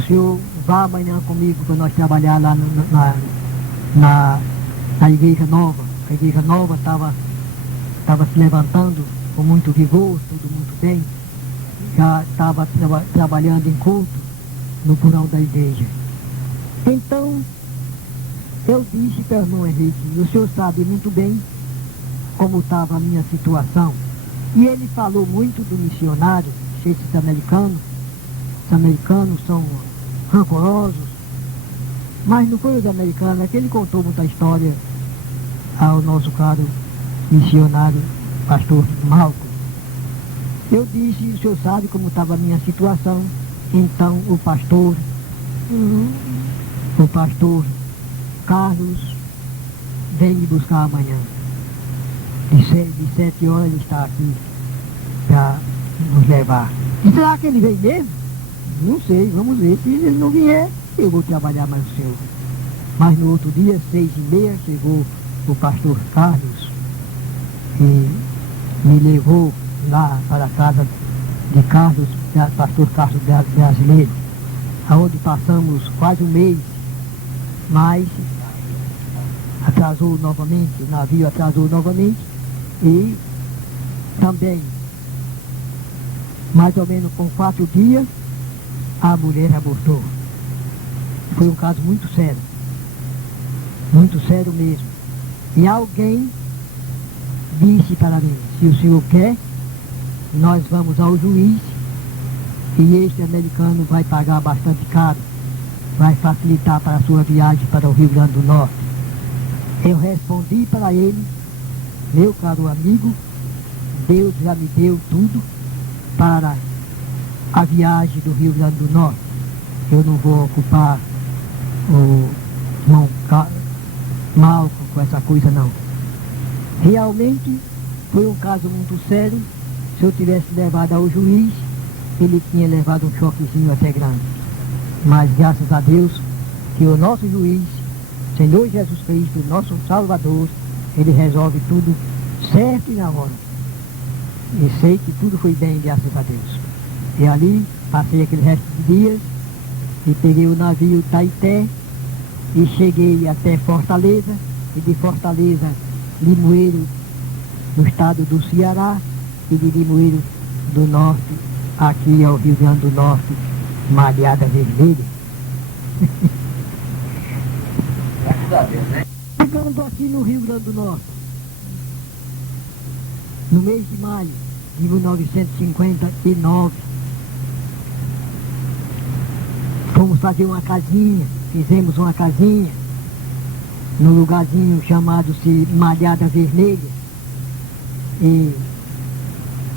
senhor vá amanhã comigo para nós trabalhar lá na igreja nova. A igreja nova estava se levantando com muito vigor, tudo muito bem. Já estava trabalhando em culto no porão da igreja. Então, eu disse para o irmão Henrique: o senhor sabe muito bem como estava a minha situação. E ele falou muito do missionário, esses americanos. Os americanos são rancorosos. Mas não foi os americanos, é que ele contou muita história ao nosso caro missionário, pastor Malco. Eu disse: o senhor sabe como estava a minha situação. Então o pastor o pastor Carlos vem me buscar amanhã. De 7 horas ele está aqui para nos levar. E será que ele vem mesmo? Não sei, vamos ver. Se ele não vier, eu vou trabalhar mais o senhor. Mas no outro dia, 6h30, chegou o pastor Carlos e me levou lá para a casa de Carlos, pastor Carlos Brasileiro, aonde passamos quase um mês, mas atrasou novamente, o navio atrasou novamente e também, mais ou menos com 4 dias, a mulher abortou. Foi um caso muito sério mesmo. E alguém disse para mim, se o senhor quer, nós vamos ao juiz e este americano vai pagar bastante caro, vai facilitar para a sua viagem para o Rio Grande do Norte. Eu respondi para ele, meu caro amigo, Deus já me deu tudo para a viagem do Rio Grande do Norte. Eu não vou ocupar o irmão Malcolm com essa coisa não. Realmente foi um caso muito sério. Se eu tivesse levado ao juiz, ele tinha levado um choquezinho até grande. Mas graças a Deus que o nosso juiz, Senhor Jesus Cristo, nosso Salvador, ele resolve tudo certo e na hora. E sei que tudo foi bem, graças a Deus. E ali passei aquele resto de dias e peguei o navio Taité e cheguei até Fortaleza, e de Fortaleza, Limoeiro, no estado do Ceará, e de Limoeiro do Norte, aqui ao Rio Grande do Norte, Malhada Vermelha. Graças a Deus, né? Chegando aqui no Rio Grande do Norte, no mês de maio de 1959, fomos fazer uma casinha, fizemos uma casinha num lugarzinho chamado-se Malhada Vermelha, e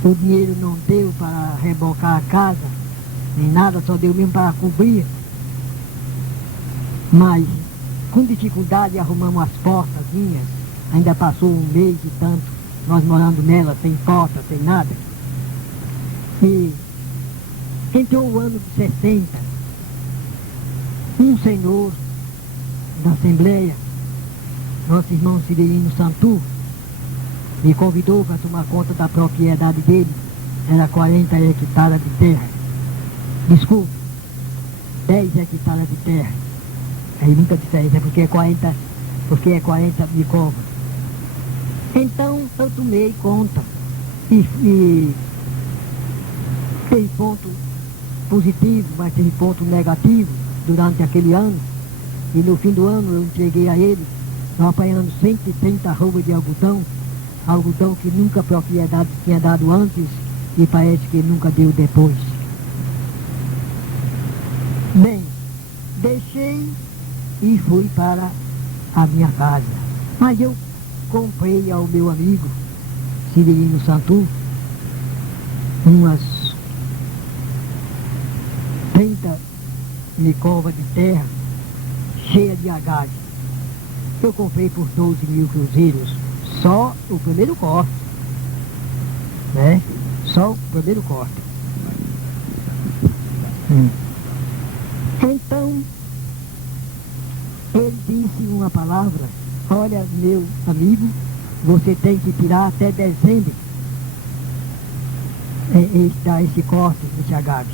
o dinheiro não deu para rebocar a casa, nem nada, só deu mesmo para cobrir. Mas com dificuldade arrumamos as portazinhas, ainda passou um mês e tanto, nós morando nela, sem porta, sem nada. E entrou o ano de 60, um senhor da Assembleia, nosso irmão Severino Santu, me convidou para tomar conta da propriedade dele. Era 40 hectares de terra. Desculpa, 10 hectares de terra. Aí muita diferença, porque é 40 de cova. Então eu tomei conta e teve ponto positivo, mas teve ponto negativo durante aquele ano. E no fim do ano eu entreguei a ele, nós apanhando 130 arrobas de algodão que nunca a propriedade tinha dado antes e parece que nunca deu depois. Bem, deixei e fui para a minha casa. Mas eu comprei ao meu amigo Severino Santu umas 30 micovas de terra cheia de agave. Eu comprei por 12 mil cruzeiros, só o primeiro corte, né? Só o primeiro corte. Então, ele disse uma palavra: olha, meu amigo, você tem que tirar até dezembro esse corte, esse agave.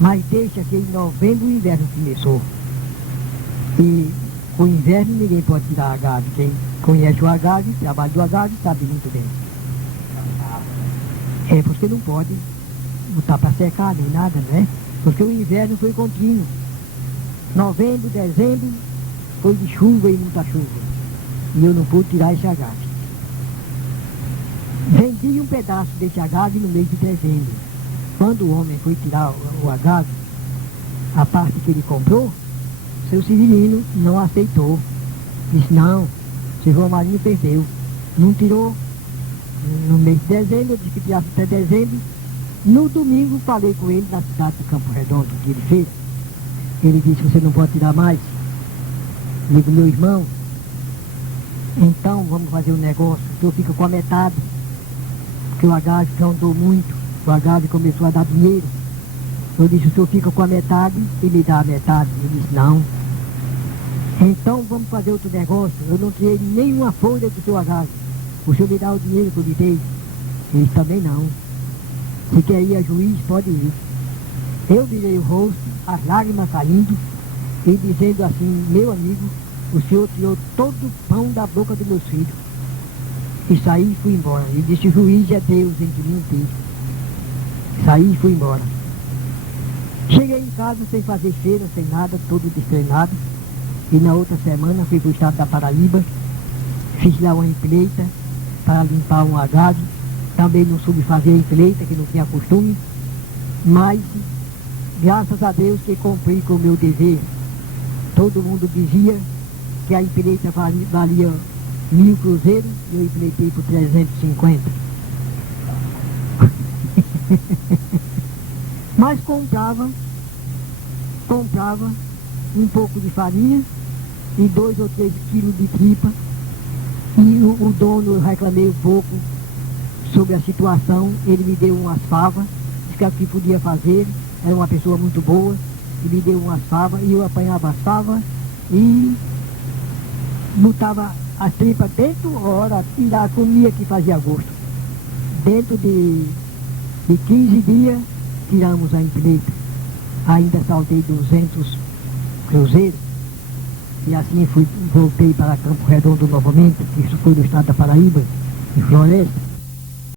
Mas deixa que em novembro o inverno começou. E com o inverno ninguém pode tirar agave. Quem conhece o agave, trabalha do agave, sabe muito bem. É porque não pode botar para secar nem nada, né? Porque o inverno foi contínuo. Novembro, dezembro, foi de chuva e muita chuva. E eu não pude tirar esse agave. Vendi um pedaço desse agave no mês de dezembro. Quando o homem foi tirar o agave, a parte que ele comprou, seu Severino não aceitou. Disse: não, seu João Marinho perdeu. Não tirou. No mês de dezembro, eu disse que tirasse até dezembro. No domingo falei com ele na cidade de Campo Redondo, de Feira. Ele disse, você não pode tirar mais. Digo, meu irmão, então vamos fazer um negócio, o senhor fica com a metade, porque o Agave já andou muito, o Agave começou a dar dinheiro. Eu disse, o senhor fica com a metade e me dá a metade. Ele disse, não. Então vamos fazer outro negócio, eu não tirei nenhuma folha do seu Agave, o senhor me dá o dinheiro que eu lhe dei. Ele disse, também não. Se quer ir a juiz, pode ir. Eu virei o rosto, as lágrimas saindo, e dizendo assim, meu amigo, o senhor tirou todo o pão da boca dos meus filhos. E saí e fui embora. Ele disse, o juiz é Deus entre mim e Deus. Saí e fui embora. Cheguei em casa sem fazer feira, sem nada, todo destreinado. E na outra semana fui para o estado da Paraíba, fiz lá uma empleita para limpar um agave. Também não soube fazer a empleita, que não tinha costume, mas graças a Deus que cumpri com o meu dever. Todo mundo dizia que a empleita valia 1.000 cruzeiros e eu empleitei por 350. Mas comprava um pouco de farinha e 2 ou 3 quilos de tripa. E o dono, eu reclamei um pouco sobre a situação, ele me deu umas favas, disse que o que podia fazer, era uma pessoa muito boa, e me deu umas favas, e eu apanhava as favas e botava as tripas dentro, ora, e lá comia que fazia gosto. Dentro de 15 dias, tiramos a empleita. Ainda saltei 200 cruzeiros, e assim voltei para Campo Redondo novamente, isso foi no estado da Paraíba, em Floresta.